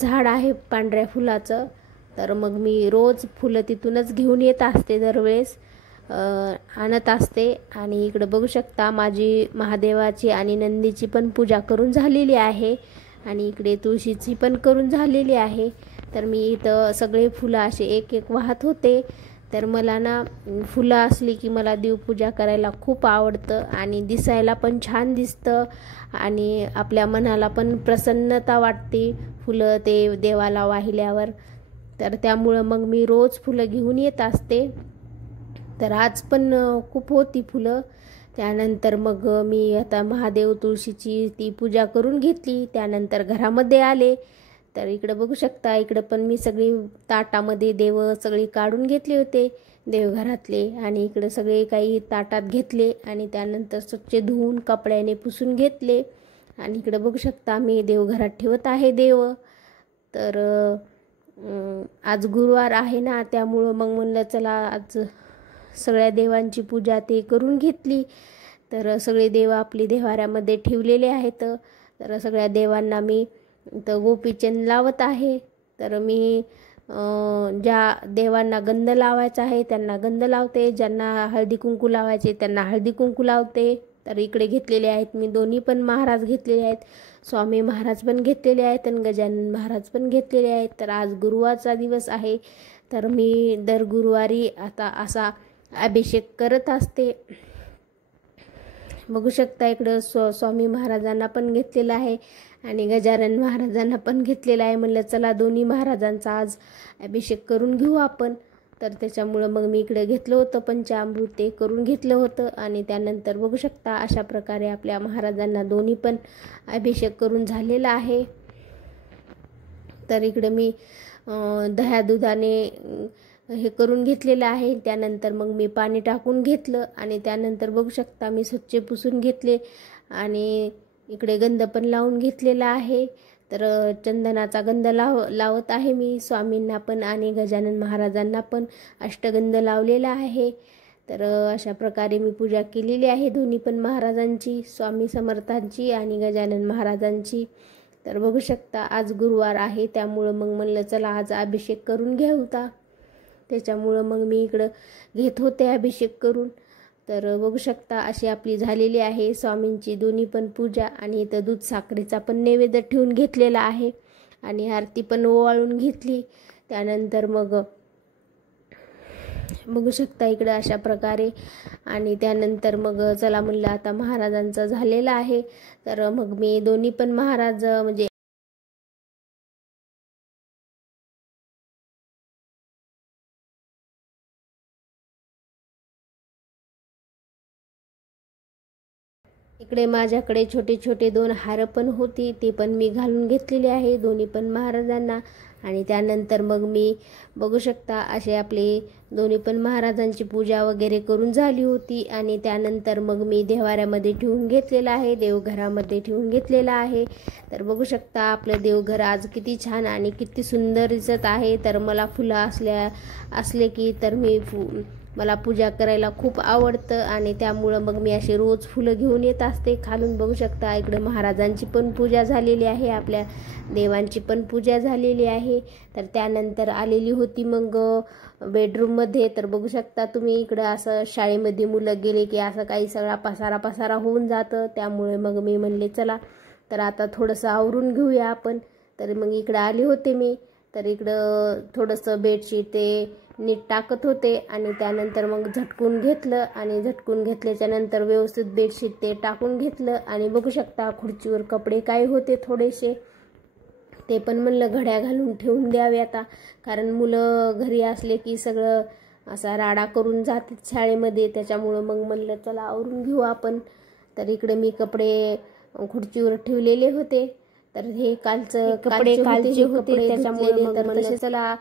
झाड आहे पांढऱ्या फुलाचं, तर मग मी रोज फुलं तिथूनच घेऊन येत असते, दरवेळेस आणत असते। आणि इकडे बघू शकता माझी महादेवाची आणि नंदीची पण पूजा करून झालेली आहे आणि इकडे तुळशीची पण करून झालेली आहे। तर मी इथं सगळे फुलं असे एक एक वाहत होते। तर मला ना फुलं असली की मला देवपूजा करायला खूप आवडतं आणि दिसायला पण छान दिसतं आणि आपल्या मनाला पण प्रसन्नता वाटते फुलं ते देवाला वाहिल्यावर। तर त्यामुळं मग मी रोज फुलं घेऊन येत असते। तर आज पण खूप होती फुलं। त्यानंतर मग मी आता महादेव तुळशीची ती पूजा करून घेतली, त्यानंतर घरामध्ये आले। तर इकडे बघू शकता, इकडे पण मी सगळी ताटामध्ये देव सगळी काढून घेतले होते देवघरातले आणि इकडे सगळे काही ताटात घेतले आणि त्यानंतर स्वच्छ धुवून कपड्याने पुसून घेतले आणि इकडे बघू शकता मी देवघरात ठेवत आहे देव। तर आज गुरुवार आहे ना, त्यामुळं मग म्हणलं चला आज सगळ्या देवांची पूजा ते करून घेतली। तर सगळे देव आपली देव्हाऱ्यामध्ये ठेवलेले आहेत। तर सगळ्या देवांना मी तर गोपीचंद लावत आहे। तर मी ज्या देवांना गंध लावायचा आहे त्यांना गंध लावते, ज्यांना हळदी कुंकू लावायचे त्यांना हळदी कुंकू लावते। तर इकडे घेतलेले आहेत मी दोन्ही पण महाराज घेतलेले आहेत, स्वामी महाराज पण घेतलेले आहेत आणि गजानन महाराज पण घेतलेले आहेत। तर आज गुरुवारचा दिवस आहे, तर मी दर गुरुवारी आता असा अभिषेक करत असते। बघू शकता इकडं स्वामी महाराजांना पण घेतलेला आहे आणि गजानन महाराजांना पण घेतलेला आहे। म्हणलं चला दोन्ही महाराजांचा आज अभिषेक करून घेऊ आपण। तर त्याच्यामुळं मग मी इकडे घेतलं होतं पंचामृत ते करून घेतलं होतं आणि त्यानंतर बघू शकता अशा प्रकारे आपल्या महाराजांना दोन्ही पण अभिषेक करून झालेला आहे। तर इकडे मी दह्या दुधाने हे करून घेतलेलं आहे। त्यानंतर मग मी पाणी टाकून घेतलं आणि त्यानंतर बघू शकता मी स्वच्छ पुसून घेतले आणि इकडे गंध पण लावून घेतलेला आहे। तर चंदनाचा गंध लावत आहे मी स्वामींना पण आणि गजानन महाराजांना पण अष्टगंध लावलेला आहे। तर अशा प्रकारे मी पूजा केलेली आहे दोन्ही पण महाराजांची, स्वामी समर्थांची आणि गजानन महाराजांची। तर बघू शकता आज गुरुवार आहे, त्यामुळं मग म्हणलं चला आज अभिषेक करून घेऊता, त्याच्यामुळं मग मी इकडं घेत होते अभिषेक करून। तर बघू शकता अशी आपली झालेली आहे स्वामींची दोन्ही पण पूजा आणि इथं दूध साखरेचा पण नैवेद्य ठेवून घेतलेला आहे आणि आरती पण ओवाळून घेतली। त्यानंतर मग बघू शकता इकडं अशा प्रकारे आणि त्यानंतर मग चला म्हणलं आता महाराजांचं झालेलं आहे। तर मग मी दोन्ही पण महाराज म्हणजे इकडे माझ्याकडे छोटे छोटे 2 हार पण होती, ते पण मी घालून घेतलेले आहे दोन्ही पण महाराजांना। आणि त्यानंतर मग मी बघू शकता असे आपले दोन्ही पण महाराजांची पूजा वगैरे करून झाली होती आणि त्यानंतर मग मी देव्हाऱ्यामध्ये ठेवून घेतलेला आहे, देवघरामध्ये ठेवून घेतलेला आहे। तर बघू शकता आपलं देवघर आज किती छान आणि किती सुंदर दिसत आहे। तर मला फुलं असले की तर मला पूजा करायला खूप आवडतं आणि त्यामुळं मग मी असे रोज फुलं घेऊन येत असते। खालून बघू शकता इकडे महाराजांची पण पूजा झालेली आहे, आपल्या देवांची पण पूजा झालेली आहे। तर त्यानंतर आलेली होती मग बेडरूममध्ये। तर बघू शकता तुम्ही इकडं असं शाळेमध्ये मुलं गेले की असं काही सगळा पसारा होऊन जातं, त्यामुळे मग मी म्हणले चला तर आता थोडंसं आवरून घेऊया आपण। तर मग इकडं आले होते मी, तर इकडं थोडंसं बेडशीट ते नीट टाकत होते आणि त्यानंतर मग झटकून घेतलं आणि झटकून घेतल्याच्या नंतर व्यवस्थित बेडशीट ते टाकून घेतलं आणि बघू शकता खुर्चीवर कपडे काय होते थोडेसे, ते पण म्हणलं घड्या घालून ठेवून द्यावे आता, कारण मुलं घरी असले की सगळं असा राडा करून जातात शाळेमध्ये, त्याच्यामुळं मग म्हणलं चला आवरून घेऊ आपण। तर इकडे मी कपडे खुर्चीवर ठेवलेले होते, तर हे कालचे होते त्याच्यामुळे मग तसे चला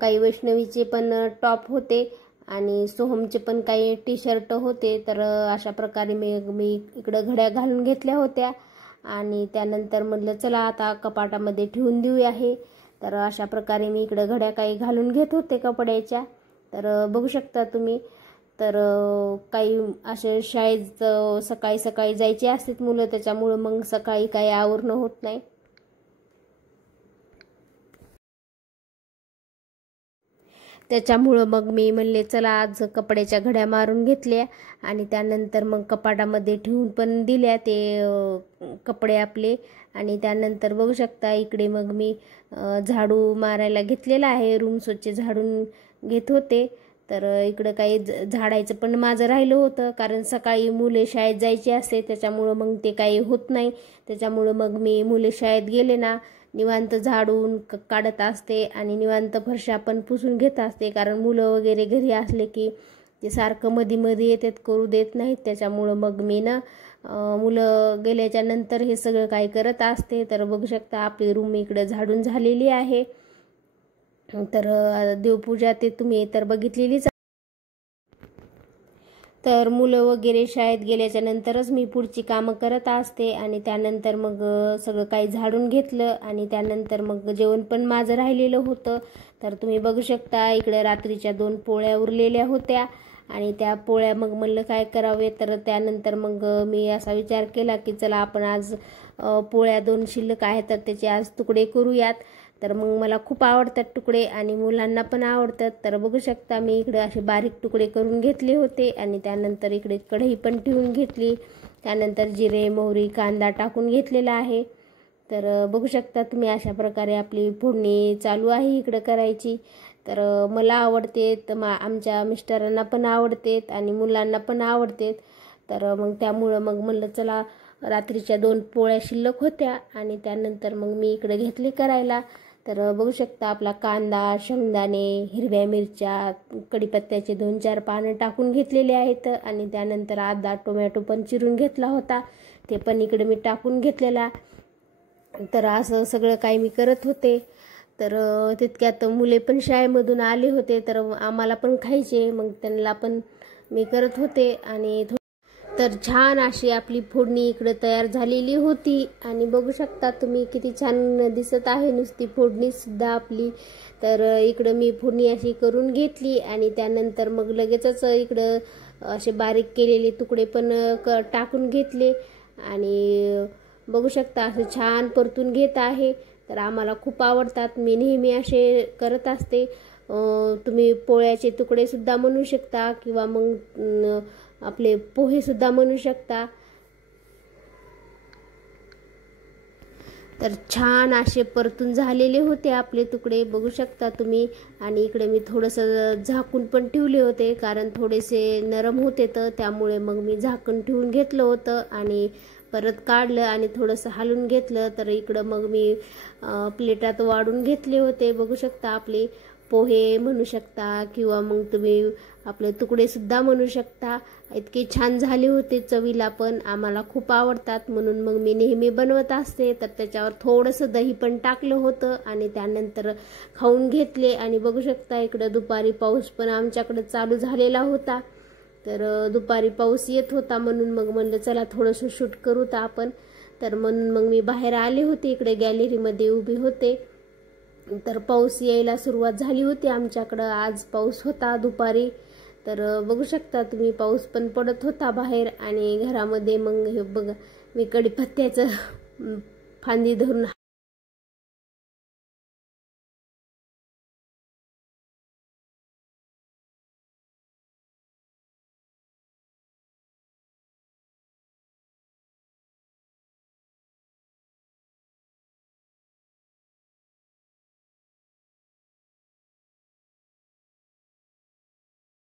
काही वैष्णवीचे पण टॉप होते आणि सोहमचे पण काही टी शर्ट होते। तर अशा प्रकारे मी इकडं घड्या घालून घेतल्या होत्या आणि त्यानंतर म्हटलं चला आता कपाटामध्ये ठेवून देऊया हे। तर अशा प्रकारे मी इकडं घड्या काही घालून घेत होते कपड्याच्या। तर बघू शकता तुम्ही, तर काही असे शाळेत सकाळी सकाळी जायचे असतात मुलं, त्याच्यामुळं मग सकाळी काही आवरणं होत नाही। त्याच्यामुळं मग मी म्हणले चला आज कपड्याच्या घड्या मारून घेतल्या आणि त्यानंतर मग कपाटामध्ये ठेवून पण दिल्या ते कपडे आपले. आणि त्यानंतर बघू शकता इकडे मग मी झाडू मारायला घेतलेला आहे, रूम स्वच्छ झाडून घेत होते. तर इकडं काही झाडायचं पण माझं राहिलं होतं, कारण सकाळी मुले शाळेत जायचे असते त्याच्यामुळं मग ते काही होत नाही. त्याच्यामुळं मग मी मुले शाळेत गेले ना निवांत झाडून काढत असते आणि निवांत फरशा पण पुसून घेत असते, कारण मुलं वगैरे घरी असले की ते सारखं मध्ये येतात, करू देत नाहीत. त्याच्यामुळं मग मी ना मुलं गेल्याच्या नंतर हे सगळं काही करत असते. तर बघू शकता आपली रूम इकडे झाडून झालेली आहे. तर देवपूजा ते तुम्ही तर बघितलेलीच. तर मुलं वगैरे शाळेत गेल्याच्या नंतरच मी पुढची कामं करत असते आणि त्यानंतर मग सगळं काही झाडून घेतलं आणि त्यानंतर मग जेवण पण माझं राहिलेलं होतं. तर तुम्ही बघू शकता इकडे रात्रीच्या 2 पोळ्या उरलेल्या होत्या आणि त्या पोळ्या मग म्हणलं काय करावे. तर त्यानंतर मग मी असा विचार केला की चला आपण आज पोळ्या 2 शिल्लक आहेत तर त्याचे आज तुकडे करूयात. तर मग मला खूप आवडतात तुकडे आणि मुलांना पण आवडतात. तर बघू शकता मी इकडे असे बारीक तुकडे करून घेतले होते आणि त्यानंतर इकडे कढई पण ठेवून घेतली. त्यानंतर जिरे, मोहरी, कांदा टाकून घेतलेला आहे. तर बघू शकता तुम्ही अशा प्रकारे आपली फोडणी चालू आहे इकडे करायची. तर मला आवडते, तर आमच्या मिस्टरांना पण आवडते आणि मुलांना पण आवडते. तर मग त्यामुळं मग म्हणलं चला रात्रीच्या 2 पोळ्या शिल्लक होत्या आणि त्यानंतर मग मी इकडे घेतली करायला. तर बघू शकता आपला कांदा, शेंगदाणे, हिरव्या मिरच्या, कढीपत्त्याचे 2-4 पानं टाकून घेतलेले आहेत आणि त्यानंतर आधा टोमॅटो पण चिरून घेतला होता, ते पण इकडे मी टाकून घेतलेला. तर असं सगळं काही मी करत होते. तर तितक्यात मुले पण शाळेमधून आले होते, तर आम्हाला पण खायचे, मग त्यांना पण मी करत होते. आणि तर छान अशी आपली फोडणी इकडे तयार झालेली होती आणि बघू शकता तुम्ही किती छान दिसत आहे नुसती फोडणी सुद्धा आपली. तर इकडं मी फोडणी अशी करून घेतली आणि त्यानंतर मग लगेचच इकडं असे बारीक केलेले तुकडे पण टाकून घेतले आणि बघू शकता असं छान परतून घेत आहे. तर आम्हाला खूप आवडतात, मी नेहमी असे करत असते. तुम्ही पोळ्याचे तुकडे सुद्धा म्हणू शकता किंवा मग आपले पोहे सुद्धा म्हणू शकता. तर छान असे परतून झालेले होते आपले तुकडे बघू शकता तुम्ही. आणि इकडे मी थोडंसं झाकून पण ठेवले होते, कारण थोडेसे नरम होते तर त्यामुळे मग मी झाकून ठेवून घेतलं होतं आणि परत काढलं आणि थोडंसं हलवून घेतलं. तर इकडं मग मी प्लेटात वाढून घेतले होते. बघू शकता आपले पोहे म्हणू शकता किंवा मग तुम्ही आपले तुकडे सुद्धा म्हणू शकता. इतके छान झाले होते, चवीला पण आम्हाला खूप आवडतात म्हणून मग मी नेहमी बनवत असते. तर त्याच्यावर थोडंसं दही पण टाकलं होतं आणि त्यानंतर खाऊन घेतले. आणि बघू शकता इकडं दुपारी पाऊस पण आमच्याकडे चालू झालेला होता. तर दुपारी पाऊस येत होता म्हणून मग म्हणलं चला थोडंसं शूट करू तर आपण. तर म्हणून मग मी बाहेर आले होते, इकडे गॅलरीमध्ये उभी होते. तर पाऊस यायला सुरुवात झाली होती आमच्याकडं, आज पाऊस होता दुपारी. तर बघू शकता तुम्ही पाऊस पण पडत होता बाहेर आणि घरामध्ये. मग हे बघा मी कढीपत्त्याचं फांदी धरून